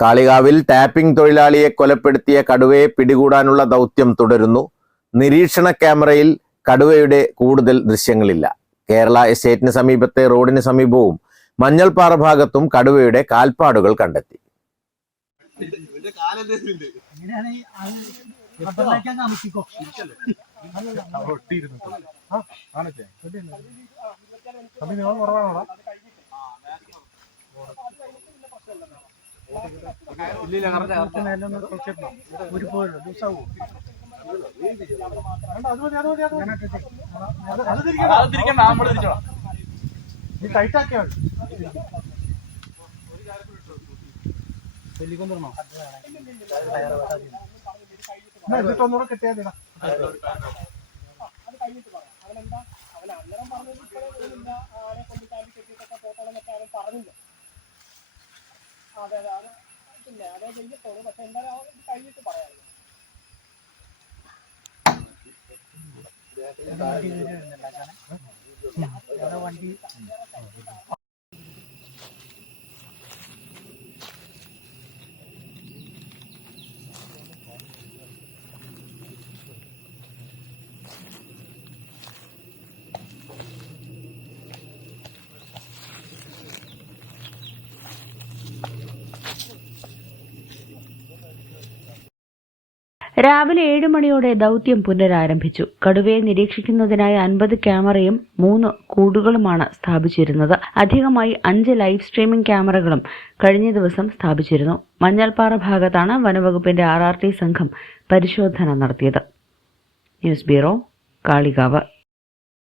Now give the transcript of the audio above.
കാളികാവിൽ tapping തൊഴിലാളിയെ കൊലപ്പെടുത്തിയ കടുവയെ പിടികൂടാനുള്ള ദൗത്യം തുടരുന്നു. നിരീക്ഷണ ക്യാമറയിൽ കടുവയുടെ കൂടുതൽ ദൃശ്യങ്ങളില്ല. കേരള എസ്റ്റേറ്റിന് സമീപത്തെ റോഡിന് സമീപവും മഞ്ഞൾപ്പാറ ഭാഗത്തും കടുവയുടെ കാൽപ്പാടുകൾ കണ്ടെത്തി. ഇല്ലില്ല കറക്റ്റ് കറക്റ്റ്. നേരം ഒന്ന് കുറച്ചിട്ടോ ഒരു പോലോ ദിവസമാവോ? എന്നിട്ടൊന്നുകൂടെ കിട്ടിയാ തീടാ അവനെന്താ അവൻ അന്നേരം പറഞ്ഞത് ഇപ്പോഴും ആളെ കൊണ്ട് കാലി കെട്ടിയിട്ടൊക്കെ പോട്ടോളം വെക്കാൻ പറഞ്ഞില്ല. അതെ അതെ. പിന്നെ അതേ എനിക്ക് തോന്നുന്നു പക്ഷെ എന്തായാലും കഴിഞ്ഞിട്ട് പറയാം വണ്ടി രാവിലെ ഏഴ് മണിയോടെ ദൗത്യം പുനരാരംഭിച്ചു. കടുവയെ നിരീക്ഷിക്കുന്നതിനായി അൻപത് ക്യാമറയും മൂന്ന് കൂടുകളുമാണ് സ്ഥാപിച്ചിരുന്നത്. അധികമായി അഞ്ച് ലൈവ് സ്ട്രീമിംഗ് ക്യാമറകളും കഴിഞ്ഞ ദിവസം സ്ഥാപിച്ചിരുന്നു. മഞ്ഞൾപ്പാറ ഭാഗത്താണ് വനവകുപ്പിന്റെ ആർ സംഘം പരിശോധന നടത്തിയത്. News bureau Kalikavu.